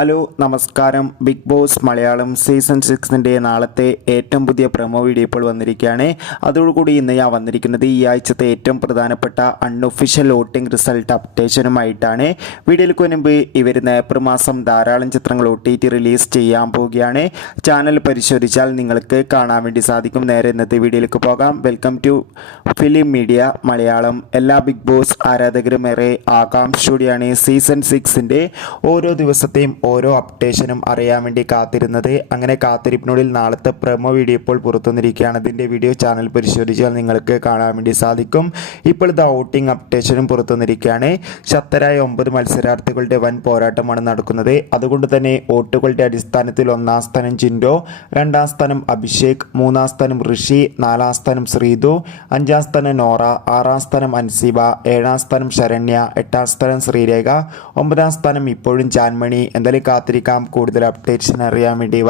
Hello നമസ്കാരം. Big boss Malayalam season 6 നാളത്തെ ഏറ്റവും പുതിയ പ്രൊമോ വീഡിയോ ഇപ്പോൾ വന്നിരിക്കുകയാണ്. അതോടുകൂടി ഇന്ന് ഞാൻ വന്നിരിക്കുന്നത് ഈ ആഴ്ചത്തെ ഏറ്റവും പ്രധാനപ്പെട്ട അൺഒഫീഷ്യൽ വോട്ടിംഗ് റിസൾട്ട് അപ്ഡേഷനുമായിട്ടാണ്. വീഡിയോയിലേക്ക് മുൻപ് ഈ വരുന്ന ഏപ്രിൽ മാസം ധാരാളം ചിത്രങ്ങൾ OTT റിലീസ് ചെയ്യാൻ പോവുകയാണ്. ചാനൽ പരിശോധിച്ചാൽ നിങ്ങൾക്ക് കാണാൻ വേണ്ടി സാധിക്കും. നേരെ ഇന്നത്തെ വീഡിയോയിലേക്ക് പോകാം. Welcome to Film Media Malayalam. എല്ലാ ബിഗ് ബോസ് ആരാധകരും ഏറെ ആകാംക്ഷയോടെയാണ് സീസൺ 6 ഓരോ ദിവസത്തെയും ഓരോ അപ്ഡേഷനും അറിയാൻ വേണ്ടി കാത്തിരുന്നത്. അങ്ങനെ കാത്തിരിപ്പിനുള്ളിൽ നാളത്തെ പ്രൊമോ വീഡിയോ ഇപ്പോൾ പുറത്തുവന്നിരിക്കുകയാണ്. അതിൻ്റെ വീഡിയോ ചാനൽ പരിശോധിച്ചാൽ നിങ്ങൾക്ക് കാണാൻ വേണ്ടി സാധിക്കും. ഇപ്പോൾ ഇത് വോട്ടിംഗ് അപ്ഡേഷനും പുറത്തുവന്നിരിക്കുകയാണ്. ശക്തരായ 9 മത്സരാർത്ഥികളുടെ വൻ പോരാട്ടമാണ് നടക്കുന്നത്. അതുകൊണ്ട് തന്നെ വോട്ടുകളുടെ അടിസ്ഥാനത്തിൽ 1-ാം സ്ഥാനം ജിൻഡോ, 2-ാം സ്ഥാനം അഭിഷേക്, 3-ാം സ്ഥാനം ഋഷി, 4-ാം സ്ഥാനം ശ്രീതു, 5-ാം സ്ഥാനം നോറ, 6-ാം സ്ഥാനം അൻസിബ, 7-ാം സ്ഥാനം ശരണ്യ, 8-ാം സ്ഥാനം ശ്രീരേഖ, 9-ാം സ്ഥാനം ഇപ്പോഴും ജാൻമണി. എന്തായാലും കാത്തിരിക്കാം കൂടുതൽ അപ്ഡേറ്റ്സിന് അറിയാൻ വേണ്ടി.